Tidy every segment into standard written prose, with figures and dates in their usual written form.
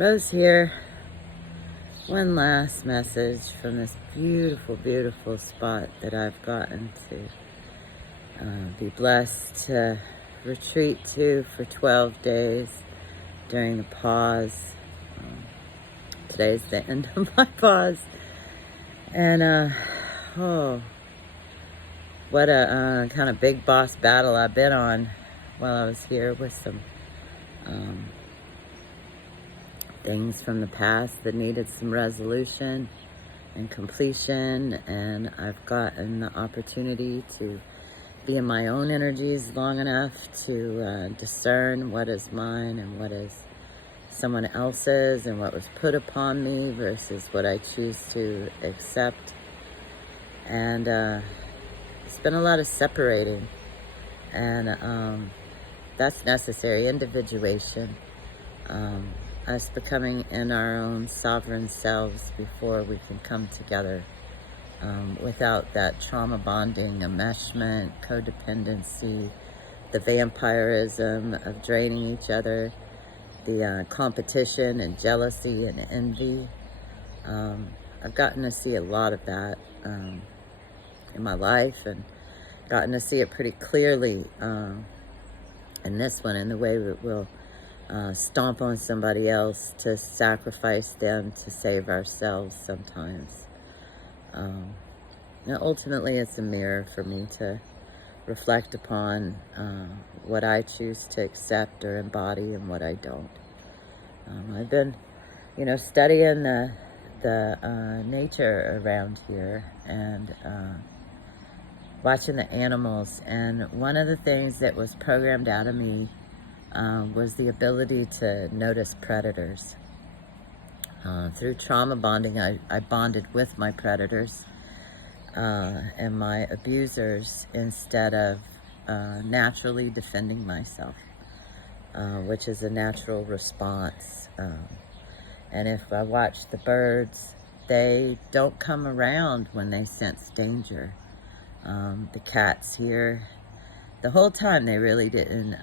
Rose here. One last message from this beautiful, beautiful spot that I've gotten to be blessed to retreat to for 12 days during a pause. Today's the end of my pause. And, what a kind of big boss battle I've been on while I was here with some things from the past that needed some resolution and completion, and I've gotten the opportunity to be in my own energies long enough to discern what is mine and what is someone else's, and what was put upon me versus what I choose to accept. And it's been a lot of separating, and that's necessary. Individuation, us becoming in our own sovereign selves before we can come together, without that trauma bonding, enmeshment, codependency, the vampirism of draining each other, the competition and jealousy and envy. I've gotten to see a lot of that in my life, and gotten to see it pretty clearly in this one, in the way that we'll stomp on somebody else to sacrifice them to save ourselves sometimes. Ultimately, it's a mirror for me to reflect upon what I choose to accept or embody and what I don't. I've been, studying the nature around here, and watching the animals. And one of the things that was programmed out of me was the ability to notice predators. Through trauma bonding, I bonded with my predators and my abusers instead of naturally defending myself, which is a natural response. And if I watch the birds, they don't come around when they sense danger. The cats here, the whole time they really didn't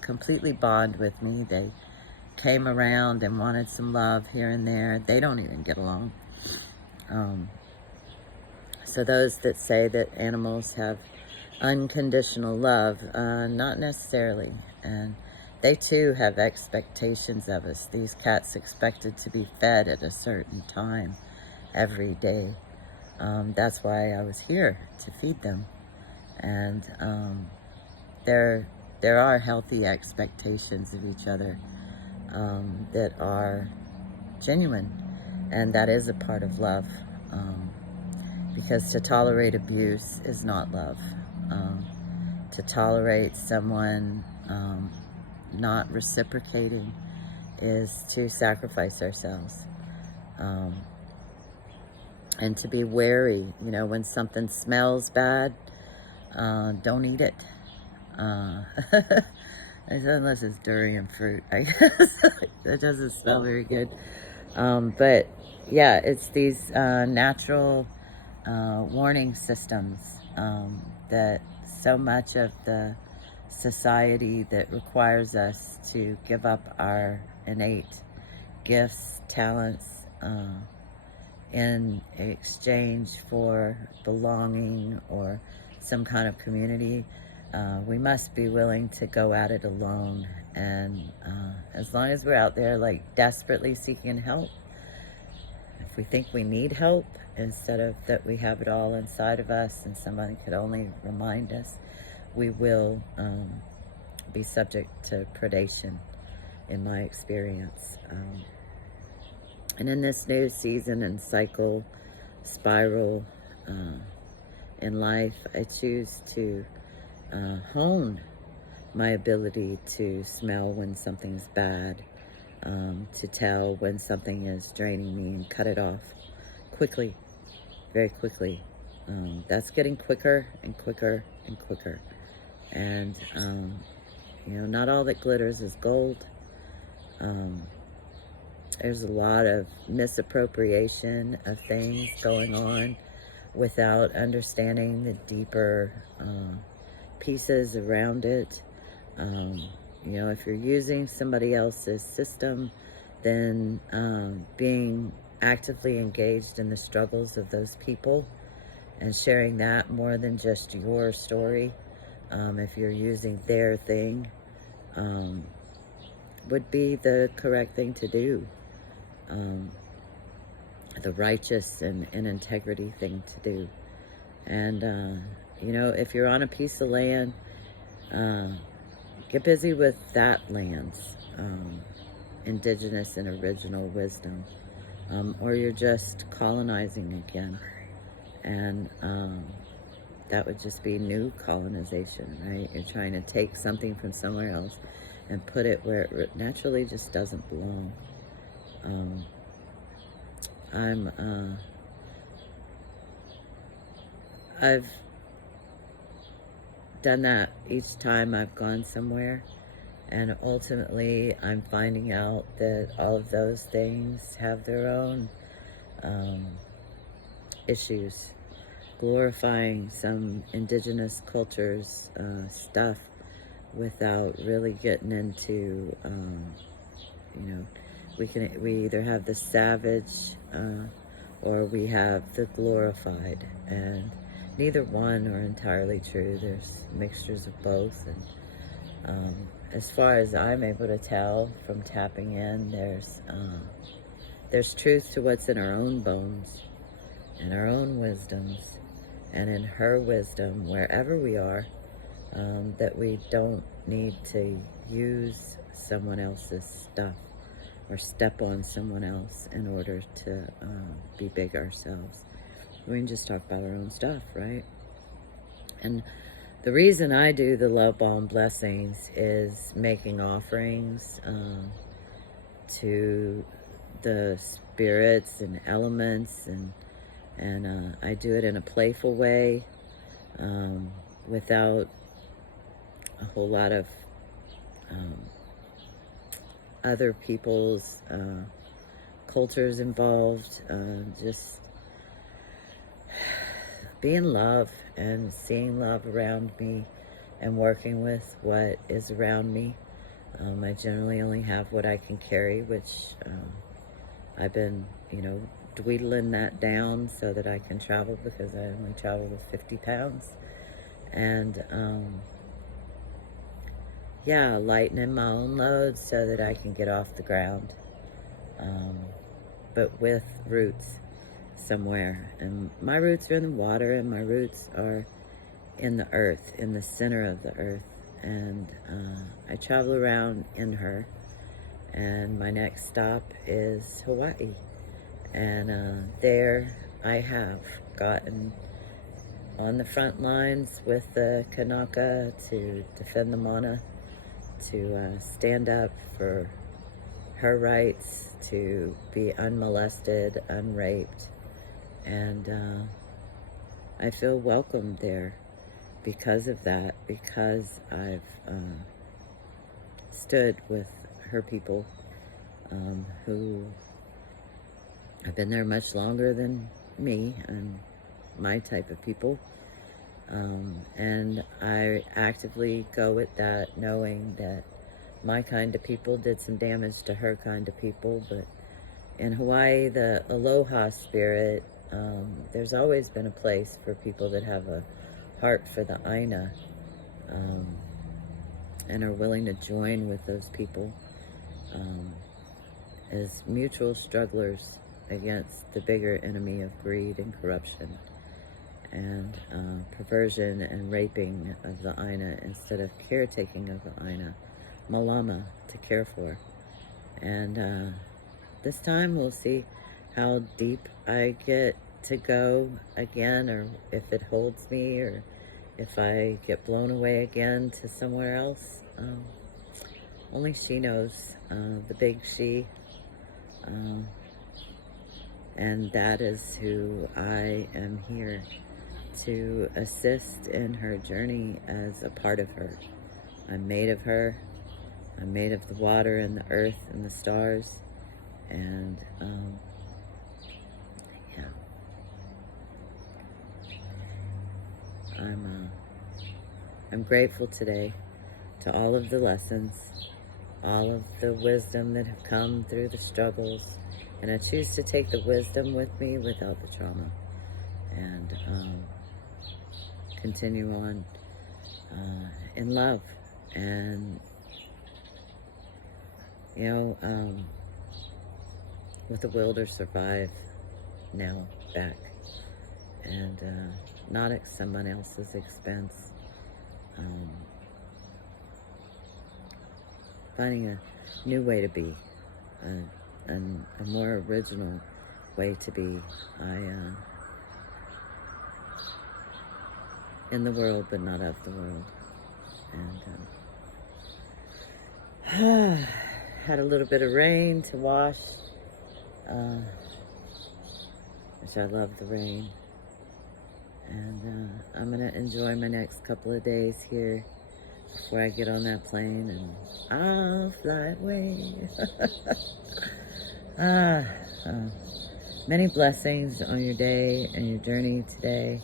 completely bond with me. They came around and wanted some love here and there. They don't even get along. So those that say that animals have unconditional love, not necessarily. And they too have expectations of us. These cats expected to be fed at a certain time every day. That's why I was here, to feed them. And there are healthy expectations of each other that are genuine, and that is a part of love, because to tolerate abuse is not love. To tolerate someone not reciprocating is to sacrifice ourselves. And to be wary, when something smells bad, don't eat it. Unless it's durian fruit, I guess. That doesn't smell very good. But yeah, it's these natural warning systems that so much of the society that requires us to give up our innate gifts, talents, in exchange for belonging or some kind of community. We must be willing to go at it alone. And as long as we're out there desperately seeking help, if we think we need help instead of that we have it all inside of us and somebody could only remind us, we will be subject to predation, in my experience. And in this new season and cycle, spiral in life, I choose to hone my ability to smell when something's bad, to tell when something is draining me and cut it off quickly, very quickly. That's getting quicker and quicker and quicker. And, not all that glitters is gold. There's a lot of misappropriation of things going on without understanding the deeper pieces around it. If you're using somebody else's system then being actively engaged in the struggles of those people and sharing that more than just your story, if you're using their thing, would be the correct thing to do. The righteous and integrity thing to do. And, you know, if you're on a piece of land, get busy with that land's indigenous and original wisdom. Or you're just colonizing again. And that would just be new colonization, right? You're trying to take something from somewhere else and put it where it naturally just doesn't belong. I've done that each time I've gone somewhere, and ultimately I'm finding out that all of those things have their own issues. Glorifying some indigenous cultures stuff without really getting into, you know, we either have the savage or we have the glorified, and neither one are entirely true. There's mixtures of both, and as far as I'm able to tell from tapping in, there's truth to what's in our own bones and our own wisdoms, and in her wisdom, wherever we are, that we don't need to use someone else's stuff or step on someone else in order to be big ourselves. We can just talk about our own stuff, right? And the reason I do the Love Bomb Blessings is making offerings to the spirits and elements, and I do it in a playful way, without a whole lot of other people's cultures involved. Just being love and seeing love around me and working with what is around me. I generally only have what I can carry, which I've been, you know, dwindling that down so that I can travel, because I only travel with 50 pounds. And yeah, lightening my own load so that I can get off the ground, but with roots somewhere. And my roots are in the water, and my roots are in the earth, in the center of the earth. And I travel around in her, and my next stop is Hawaii. And there I have gotten on the front lines with the Kanaka to defend the Mana, to stand up for her rights to be unmolested, unraped. And I feel welcomed there because of that, because I've stood with her people, who have been there much longer than me and my type of people. And I actively go with that, knowing that my kind of people did some damage to her kind of people. But in Hawaii, the aloha spirit, there's always been a place for people that have a heart for the Aina, and are willing to join with those people as mutual strugglers against the bigger enemy of greed and corruption and perversion and raping of the Aina instead of caretaking of the Aina, Malama, to care for. And this time we'll see how deep I get to go again, or if it holds me, or if I get blown away again to somewhere else. Only she knows, the big she. And that is who I am here to assist in her journey as a part of her. I'm made of her. I'm made of the water and the earth and the stars. And yeah, I'm grateful today to all of the lessons, all of the wisdom that have come through the struggles. And I choose to take the wisdom with me without the trauma. And continue on in love. And, with the will to survive now back. And not at someone else's expense. Finding a new way to be, and a more original way to be. In the world, but not of the world. And had a little bit of rain to wash, which I love the rain. And I'm gonna enjoy my next couple of days here before I get on that plane, and I'll fly away. Many blessings on your day and your journey today,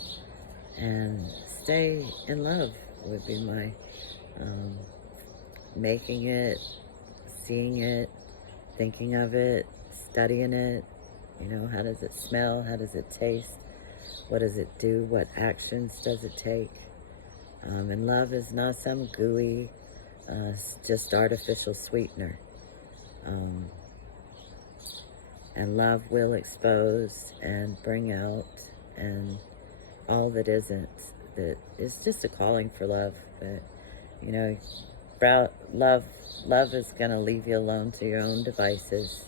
and stay in love would be my making it, seeing it, thinking of it, studying it. How does it smell? How does it taste? What does it do? What actions does it take? And love is not some gooey, just artificial sweetener. And love will expose and bring out, and all that isn't. That is just a calling for love. But love is gonna leave you alone to your own devices.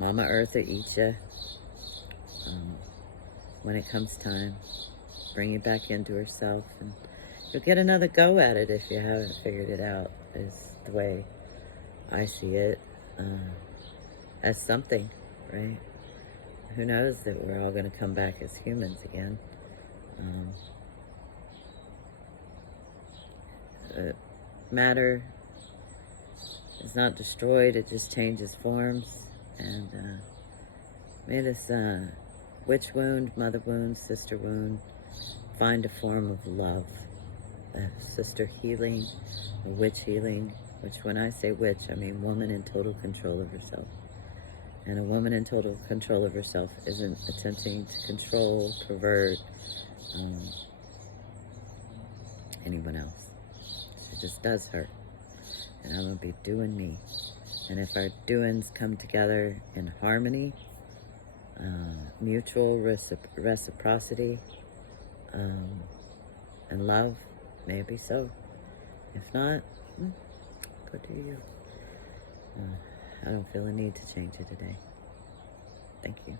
Mama Earth will eat you. When it comes time, bring you back into herself, and you'll get another go at it if you haven't figured it out, is the way I see it, as something, right? Who knows that we're all going to come back as humans again. Matter is not destroyed, it just changes forms. And may this witch wound, mother wound, sister wound find a form of love, a sister healing, a witch healing, which when I say witch, I mean woman in total control of herself. And a woman in total control of herself isn't attempting to control, pervert anyone else. She just does her. And I'm going to be doing me. And if our doings come together in harmony, mutual reciprocity, and love, maybe so. If not, go do you. I don't feel a need to change it today. Thank you.